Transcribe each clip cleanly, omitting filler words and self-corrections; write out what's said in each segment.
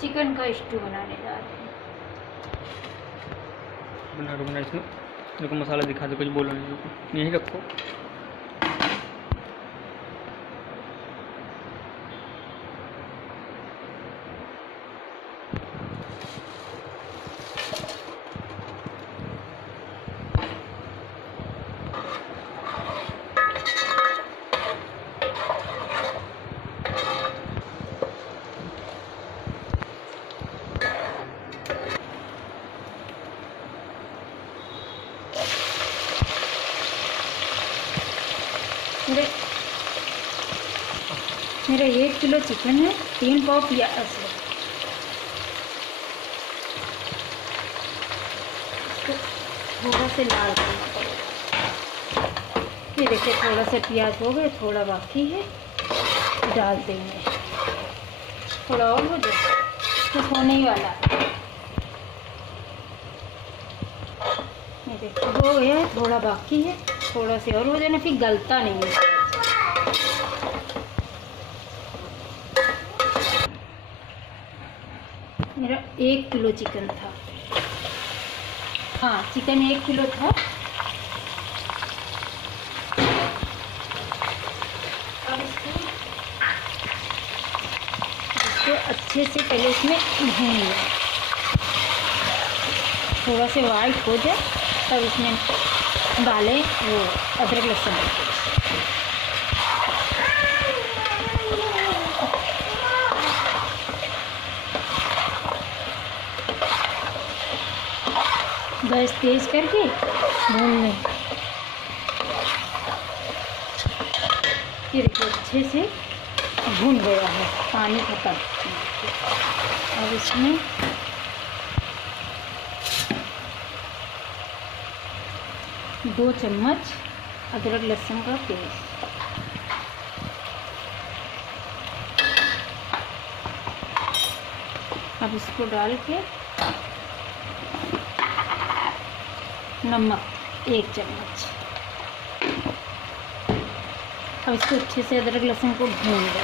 Chicken का stew बनाने जा रहे हैं। बना इसमें देखो मसाला दिखा दो, कुछ बोलो नहीं, रुको यहीं रखो। मेरा 1 किलो चिकन है, 3 पाव प्याज है। इसको थोड़ा से लाल करना पड़ेगा। ये देखिए थोड़ा सा प्याज हो गया, थोड़ा बाकी है, डाल देंगे। थोड़ा और हो जाए तो होने ही वाला है। ये देखिए हो गया है, थोड़ा बाकी है, थोड़ा से और हो जाए ना, फिर गलता नहीं है। मेरा 1 किलो चिकन था। हाँ, चिकन 1 किलो था। अब इसको अच्छे से पहले इसमें भून लिया, थोड़ा से वाइट हो जाए तब इसमें डालें वो अदरक लहसुन। गैस तेज करके भून लें। ये देखो अच्छे से भून गया है, पानी खत्म। अब इसमें दो चम्मच अदरक लहसुन का पेस्ट, अब इसको डाल के नमक 1 चम्मच। अब इसको अच्छे से अदरक लहसुन को भून लें।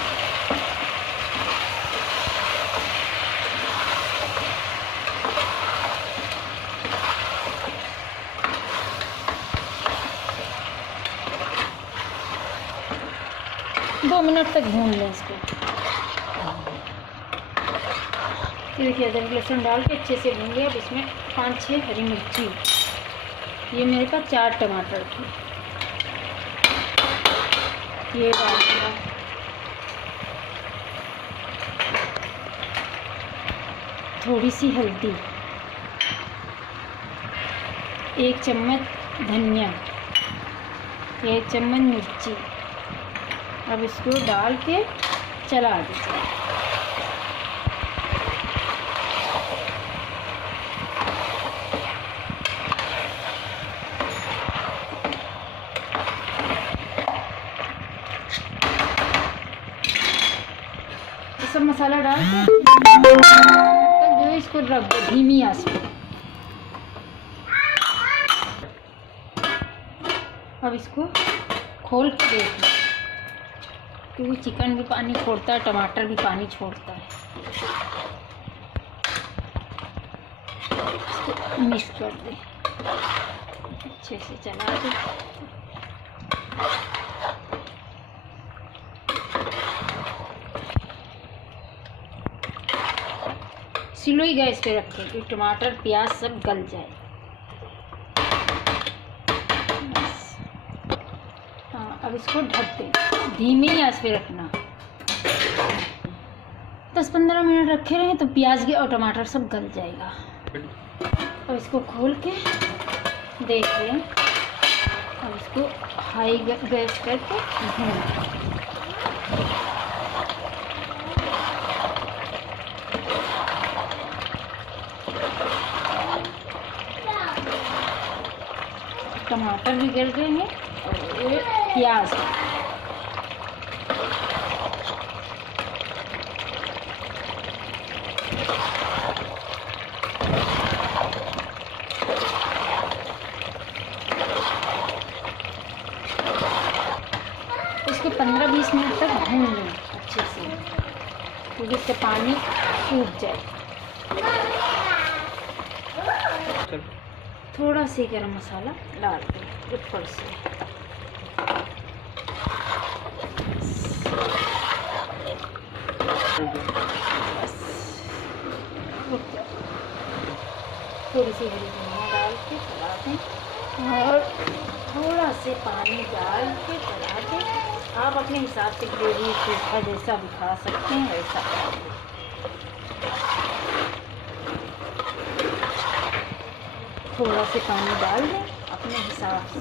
दो मिनट तक भून लें इसको। देखिए अदरक लहसुन डाल के अच्छे से भून लिया। अब इसमें 5-6 हरी मिर्ची, ये मेरे पास 4 टमाटर थे, ये डाल दिया। थोड़ी सी हल्दी, 1 चम्मच धनिया, 1 चम्मच मिर्ची। अब इसको डाल के चला दीजिए। सब मसाला डाल के तक जो है इसको रख दो धीमी आंच पे। अब इसको खोल के देख लो, क्योंकि चिकन भी पानी छोड़ता है, टमाटर भी पानी छोड़ता है। इसको मिक्स कर दे, अच्छे से चला दे। स्लो ही गैस पे रखें कि टमाटर प्याज सब गल जाए। बस हाँ, अब इसको ढक दें, धीमी ही आंच पे रखना। 10-15 मिनट रखे रहें तो प्याज के और टमाटर सब गल जाएगा। अब इसको खोल के देख लें। अब इसको हाई गैस करके भून। टमाटर भी गल गए हैं और प्याज। इसको 15-20 मिनट तक भून लें अच्छे से। क्योंकि इसका पानी सूख जाए। चल थोड़ा सी गरम मसाला डाल दें ऊपर से। बस थोड़ी सी हरी धनिया डाल के चला दें और थोड़ा से पानी डाल के चला दें। आप अपने हिसाब से ग्रेवी सूखा जैसा भी खा सकते हैं वैसा खा लें। थोड़ा से पानी डाल दें अपने हिसाब से।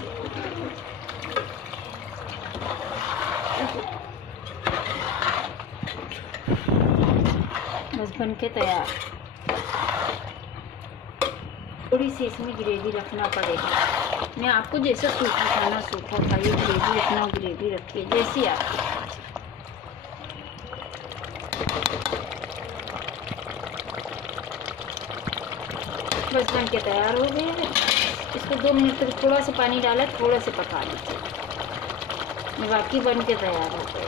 बस बन के तैयार। थोड़ी सी इसमें ग्रेवी रखना पड़ेगा। मैं आपको जैसे सूखा खाना सूखा खाइए, ग्रेवी इतना ग्रेवी रखिए जैसी आप। बस बन के तैयार हो गए हैं। इसको 2 मिनट तक थोड़ा सा पानी डाला, थोड़ा से पका लीजिए। बाकी बन के तैयार हो गए।